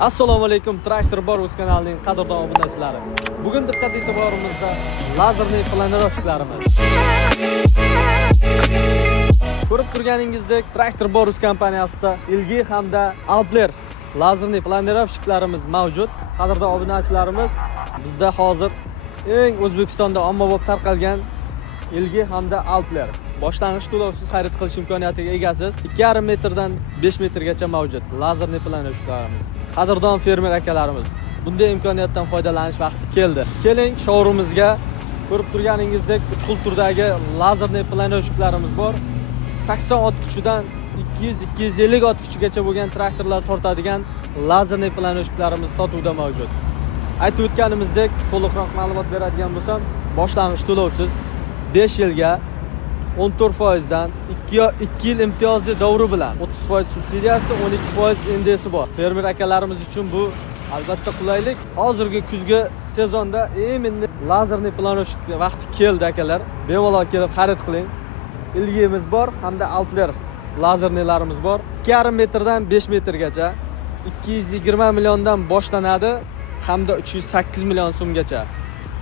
Assalomu alaykum, Traktor Bor.uz kanalining qadrdon obunachilari. Bugun diqqat e'tiborimizda lazerli planirovkalarimiz. Ko'rib turganingizdek, Traktor Bor.uz kompaniyasida ilgi hamda Alpler lazerli planirovkalarimiz mavjud. Qadrdon obunachilarimiz, bizda hozir eng O'zbekistonda ommabop tarqalgan ilgi hamda Alpler boshlang'ich to'lovsiz xarid qilish imkoniyatiga egasiz. 2,5 metrdan 5 metrgacha mavjud lazerli planirovkalarimiz. Qadrdon fermer akalarimiz, bunday imkoniyatdan foydalanish vaqti keldi. Keling, showroomimizga. Ko'rib turganingizdek, 3 xil turdagi lazerli planirovkalarimiz bor. 80 ot kuchidan 200-250 ot kuchigacha bo'lgan traktorlar tortadigan lazerli planirovkalarimiz sotuvda mavjud. Aytib o'tganimizdek, to'liqroq ma'lumot beradigan bo'lsam, boshlang'ich to'lovsiz 5 yilga 14% dan 2 yil imtiyozli davri bilan 30% subsidiyasi, 12% ND'si bor. Fermer akalarimiz uchun bu albatta qulaylik. Hozirgi kuzgi sezonda endi lazerli planirovka vaqti keldi akalar. Bemalol kelib xarid qiling. Ilgimiz bor hamda Alpler lazerlilarimiz bor. 2,5 metrdan 5 metrgacha 220 milliondan boshlanadi hamda 308 million so'mgacha.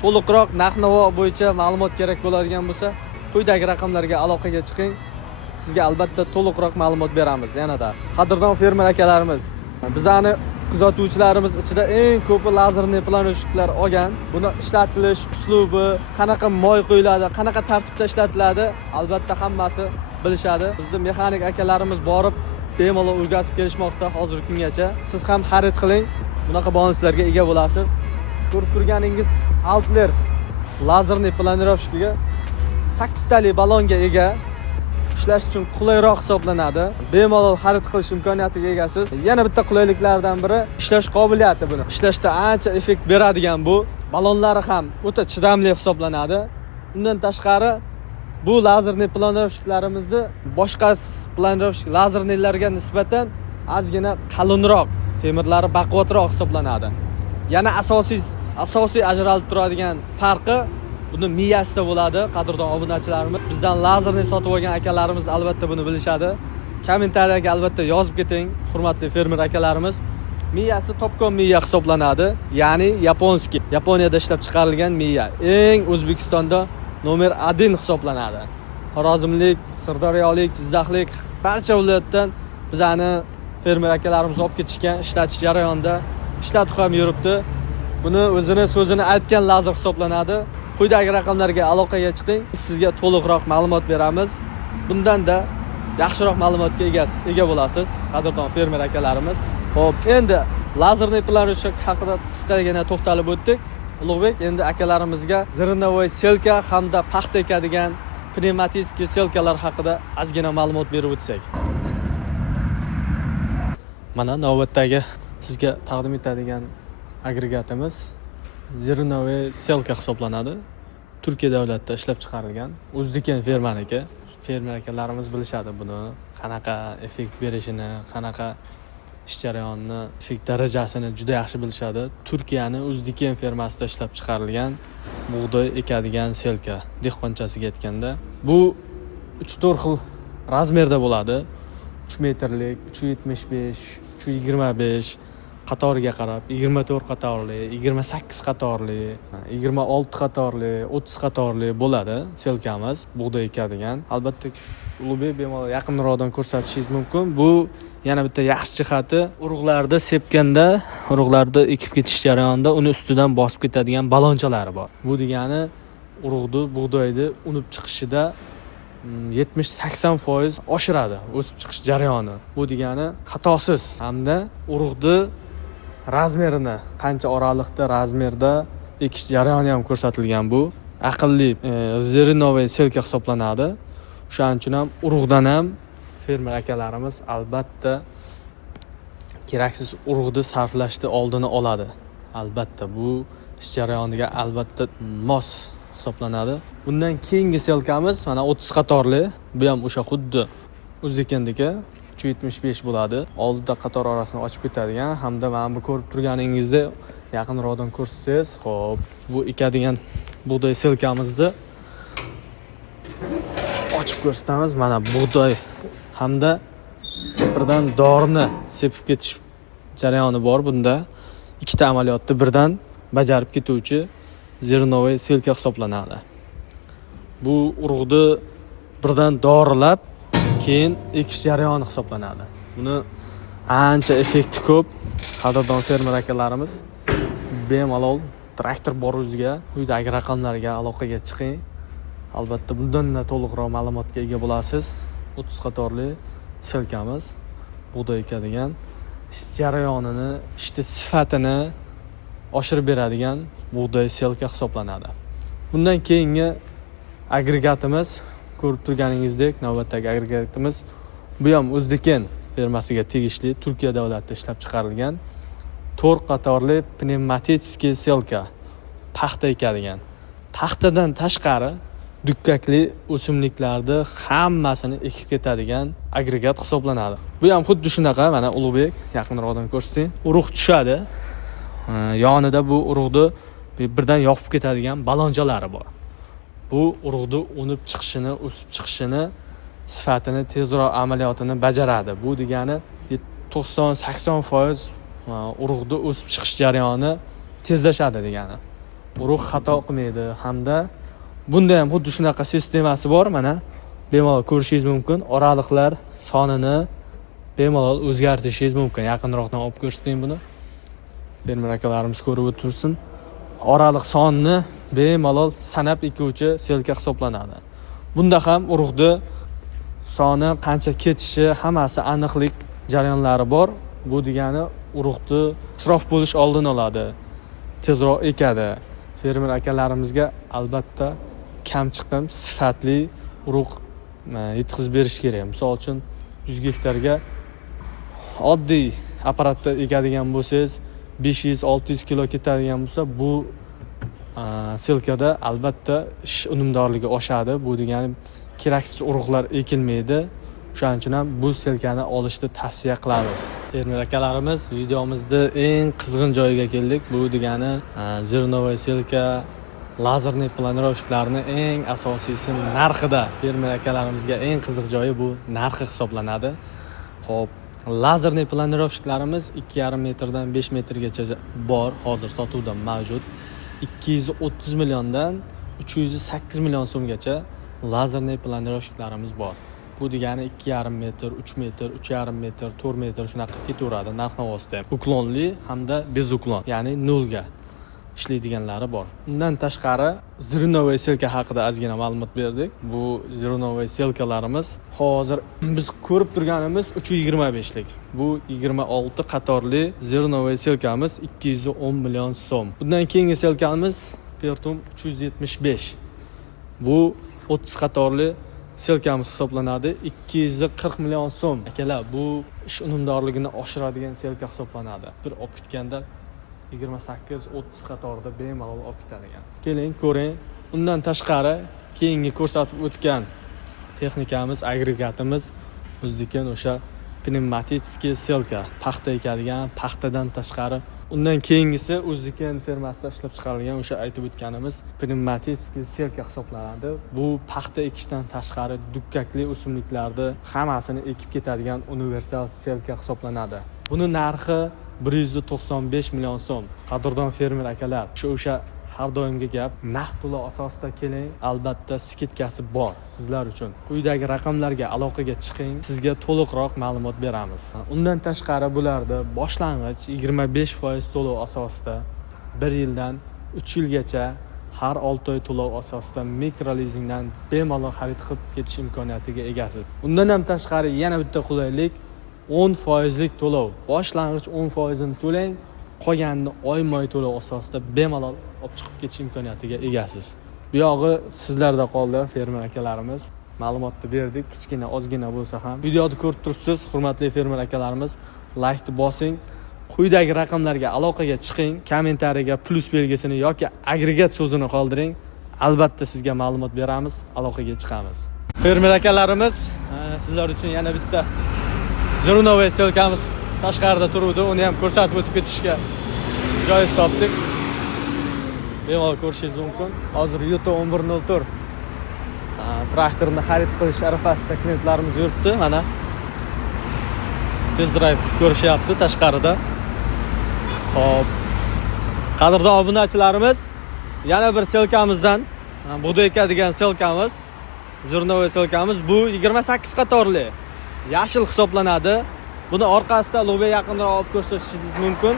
To'liqroq narx-navo bo'yicha ma'lumot kerak bo'ladigan bo'lsa, quyidagi raqamlarga aloqaga chiqing. Sizga albatta to'liqroq ma'lumot beramiz. Yanada qadrdon fermer akalarimiz, bizani kuzatuvchilarimiz ichida eng ko'pi lazerli planirovkalar olgan. Buni ishlatilish uslubi, qanaqa moy qo'yiladi, qanaqa tartibda ishlatiladi, albatta hammasi bilishadi. Bizning mexanik akalarimiz borib bemalol o'rgatib kelishmoqda hozirgi kungacha. Siz ham xarid qiling, bunaqa bonuslarga ega bo'lasiz. Ko'rib turganingiz Alpler lazerli planirovkaga 8 tali balonga ega, ishlash uchun qulayroq hisoblanadi. Bemalol xarid qilish imkoniyatiga egasiz. Yana bitta qulayliklardan biri ishlash qobiliyati buni. Ishlashda ancha effekt beradigan bu. Balonlari ham o'ta chidamli hisoblanadi. Undan tashqari bu lazerli planirovkalarimizni boshqa planirovka lazerlilarga nisbatan ozgina qalinroq, temirlari baquvvatroq hisoblanadi. Yana asosiy ajralib turadigan farqi buni miyasida bo'ladi. Qadrdon obunachilarimiz, bizdan lazerni sotib olgan akalarimiz albatta buni bilishadi. Kommentariyaga albatta yozib keting, hurmatli fermer akalarimiz. Miyasi topkon miya hisoblanadi, ya'ni yaponskiy. Yaponiyada ishlab chiqarilgan miya. Eng O'zbekistonda nomer 1 hisoblanadi. Xorazmlik, Sirdaryolik, Jizzaxlik barcha viloyatdan bizani fermer akalarimiz olib ketishgan, ishlatish jarayonida ishlatib ham yuribdi. Buni o'zini so'zini aytgan lazer hisoblanadi. Quyidagi raqamlarga aloqaga chiqing. Sizga to'liqroq ma'lumot beramiz. Bundan-da yaxshiroq ma'lumotga ega bo'lasiz, qadrdon fermer akalarimiz. Xo'p, endi lazerli planirovka haqida qisqagina to'xtalib o'tdik. Ulug'bek, endi akalarimizga zirnovoy selka hamda paxta ekadigan pnevmatik selkalar haqida ozgina ma'lumot berib o'tsak. Mana navbatdagi sizga taqdim etadigan agregatimiz zirnovoy selka hisoblanadi. Turkiya davlatida ishlab chiqarilgan, O'zbekiston fermaniki. Fermer akalarimiz bilishadi buni, qanaqa effekt berishini, qanaqa ish jarayonini, effekt darajasini juda yaxshi bilishadi. Turkiyaning O'zbekiston fermasida ishlab chiqarilgan bug'doy ekadigan selka. Dehqonchasiga aytganda, bu 3-4 xil razmerda bo'ladi. 3 metrlik, 375, 325 qatoriga qarab 24 qatorli, 28 qatorli, 26 qatorli, 30 qatorli bo'ladi selkamiz bug'doy ekadigan. Albatta Ulug'bek bemalol yaqinroqdan ko'rsatishingiz mumkin. Bu yana bitta yaxshi jihati, urug'larda sepganda, urug'larda ekib ketish jarayonida uni ustidan bosib ketadigan balonchalari bor. Bu degani urug'ni, bug'doyni unib chiqishida 70-80% oshiradi o'sib chiqish jarayoni. Bu degani xatosiz hamda urug'ni razmerini, qancha oraliqda razmerda ekish jarayoni ham ko'rsatilgan. Bu aqlli zirnovoy selka hisoblanadi. O'shaning uchun ham urug'dan ham fermer akalarimiz albatta keraksiz urug'ni sarflashni oldini oladi. Albatta bu ish jarayoniga albatta mos hisoblanadi. Bundan keyingi selkamiz mana 30 qatorli. Bu ham o'sha xuddi O'zbekistondagi 375 bo'ladi. Oldida qator orasini ochib ketadigan hamda mana bu ko'rib turganingizda yaqinroqdan ko'rsangiz, xo'p, bu ekadigan bug'doy selkamizni ochib ko'rsatamiz. Mana bug'doy hamda birdan dorini sepib ketish jarayoni bor. Bunda ikkita amaliyotni birdan bajarib ketuvchi zernoviy selka hisoblanadi. Bu urug'ni birdan dorilab, keyin ekish jarayoni hisoblanadi. Buni ancha effekti ko'p. Qadrdon fermer akalarimiz bemalol traktor bor o'ziga, quyidagi raqamlarga aloqaga chiqing. Albatta bundan to'liqroq ma'lumotga ega bo'lasiz. 30 qatorli selkamiz bug'doy ekadigan, ish jarayonini, ishni sifatini oshirib beradigan bug'doy selka hisoblanadi. Bundan keyingi agregatimiz, ko'rib turganingizdek, navbatdagi agregatimiz bu ham O'zbekiston firmasiga tegishli Turkiya davlatida ishlab chiqarilgan 4 qatorli pnevmatический selka, paxta ekadigan. Paxtadan tashqari dukkakli o'simliklarni hammasini ekib ketadigan agregat hisoblanadi. Bu ham xuddi shunaqa, mana Ulug'bek yaqinroqdan ko'rsating. Urug' tushadi. Yonida bu urug'ni birdan yoqib ketadigan balonjalari bor. Bu urug'ni unib chiqishini, o'sib chiqishini, sifatini, tezroq amaliyotini bajaradi. Bu degani 90-80% urug'ni o'sib chiqish jarayoni tezlashadi degani. Urug' xato qilmaydi hamda bunda ham xuddi shunaqa sistemasi bor. Mana bemalol ko'rishingiz mumkin. Oraliqlar sonini bemalol o'zgartirishingiz mumkin. Yaqinroqdan olib ko'rsating buni. Fermer akalarimiz ko'rib o'tirsin. Oraliq sonini bemalol sanab ekuvchi selka hisoblanadi. Bunda ham urug'ni soni qancha ketishi hammasi aniqlik jarayonlari bor. Bu degani urug'ni isrof bo'lish oldini oladi. Tezroq ekadi. Fermer akalarimizga albatta kamchiqim sifatli urug' yetkazib berish kerak. Misol uchun 100 gektarga oddiy apparatda ekadigan bo'lsangiz 500-600 kilo ketadigan bo'lsa, bu selkada albatta ish unumdorligi oshadi. Bu degani keraksiz urug'lar ekilmaydi. Shuning uchun ham bu selkani olishni tavsiya qilamiz. Fermer akalarimiz, videomizda eng qizg'in joyiga keldik. Bu degani zernoviy selka, lazerniy planirovщикlarning eng asosiysi narxida. Fermer akalarimizga eng qiziq joyi bu narxi hisoblanadi. Xo'p, lazerniy planirovщикlarimiz 2,5 metrdan 5 metrgacha bor, hozir sotuvda mavjud. 230 milliondan 308 million so'mgacha lazerniy planirovщикlarimiz bor. Bu degani 2,5 metr, 3 metr, 3,5 metr, 4 metr shunaqa ketaveradi narx-navosida. Uklonli hamda bezuklon, ya'ni nolga ishlaydiganlari bor. Undan tashqari zernoviy selka haqida ozgina ma'lumot berdik. Bu zernoviy selkalarimiz hozir biz ko'rib turganimiz 325 lik. Bu 26 qatorli zernoviy selkamiz 210 million so'm. Bundan keyingi selkamiz Pertum 375. Bu 30 qatorli selkamiz hisoblanadi, 240 million so'm. Akalar, bu ish unumdorligini oshiradigan selka hisoblanadi. Bir olib ketganda 28-30 qatorda bemalol olib ketadigan. Keling, ko'ring. Undan tashqari keyingi ko'rsatib o'tgan texnikamiz, agregatimiz O'zbekiston o'sha pnevmatический selka, paxta ekadigan, paxtadan tashqari. Undan keyingisi O'zbekiston fermasida ishlab chiqarilgan o'sha aytib o'tganimiz pnevmatический selka hisoblanadi. Bu paxta ekishdan tashqari dukkakli o'simliklarni hammasini ekib ketadigan universal selka hisoblanadi. Buni narxi 195 million so'm. Qadrdon fermer akalar, o'sha har doimgi gap, naqd to'lov asosida keling, albatta skidkasi bor sizlar uchun. Quyidagi raqamlarga aloqaga chiqing, sizga to'liqroq ma'lumot beramiz. Undan tashqari bularda boshlang'ich 25% to'lov asosida 1 yildan 3 yilgacha har 6 oy to'lov asosida mikrolizingdan bemalol xarid qilib ketish imkoniyatiga egasiz. Undan ham tashqari yana bitta qulaylik, 10% lik to'lov. Boshlang'ich 10% ni to'lang, qolganini oyma-oy to'lov asosida bemalol olib chiqib ketish imkoniyatiga egasiz. Bu yog'i sizlarda qoldi, fermer akalarimiz. Ma'lumotni berdik, kichkina ozgina bo'lsa ham. Videoni ko'rib turibsiz, hurmatli fermer akalarimiz, like bosing. Quyidagi raqamlarga aloqaga chiqing, kommentariyaga plus belgisini yoki agregat so'zini qoldiring. Albatta sizga ma'lumot beramiz, aloqaga chiqamiz. Fermer akalarimiz, sizlar uchun yana bitta zernoviy selkamiz tashqarida turuvdi. Uni ham ko'rsatib o'tib ketishga joy topdik. Bemalol ko'rishingiz mumkin. Hozir Yuto 1104 traktorni xarid qilish arafasida klientlarimiz yuribdi. Mana test drive ko'rishyapti tashqarida. Xo'p. Qadrdon obunachilarimiz, yana bir selkamizdan bug'doy ekadigan selkamiz, zirnovoy selkamiz. Bu 28 qatorli. Yashil hisoblanadi. Buni orqasida lobe yaqinroq olib ko'rsatishingiz mumkin.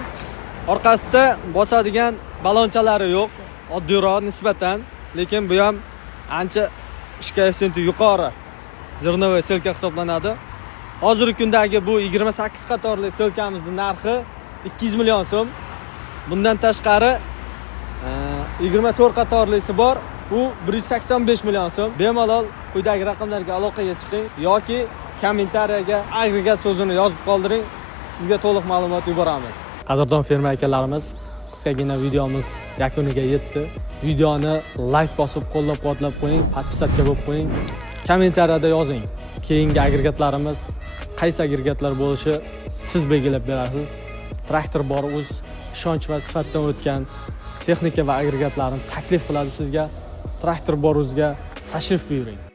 Orqasida bosadigan balonchalari yo'q, oddiyroq nisbatan, lekin bu ham ancha ish koeffitsiyenti yuqori zirnovoy selka hisoblanadi. Hozirgi kundagi bu 28 qatorli selkamizning narxi 200 million so'm. Bundan tashqari 24 qatorlisi bor. U 185 million so'm. Bemalol quyidagi raqamlarga aloqaga chiqing yoki kommentariyaga agregat so'zini yozib qoldiring. Sizga to'liq ma'lumot yuboramiz. Qadrdon fermer akalarimiz, qisqagina videomiz yakuniga yetdi. Videoni like bosib qo'llab-quvvatlab qo'ying, podpisatka bo'lib qo'ying. Kommentariyada yozing. Keyingi agregatlarimiz qaysi agregatlar bo'lishi siz belgilab berasiz. Traktor bor o'z ishonch va sifatdan o'tgan texnika va agregatlarni taklif qiladi sizga. Traktor bor o'zga tashrif buyuring.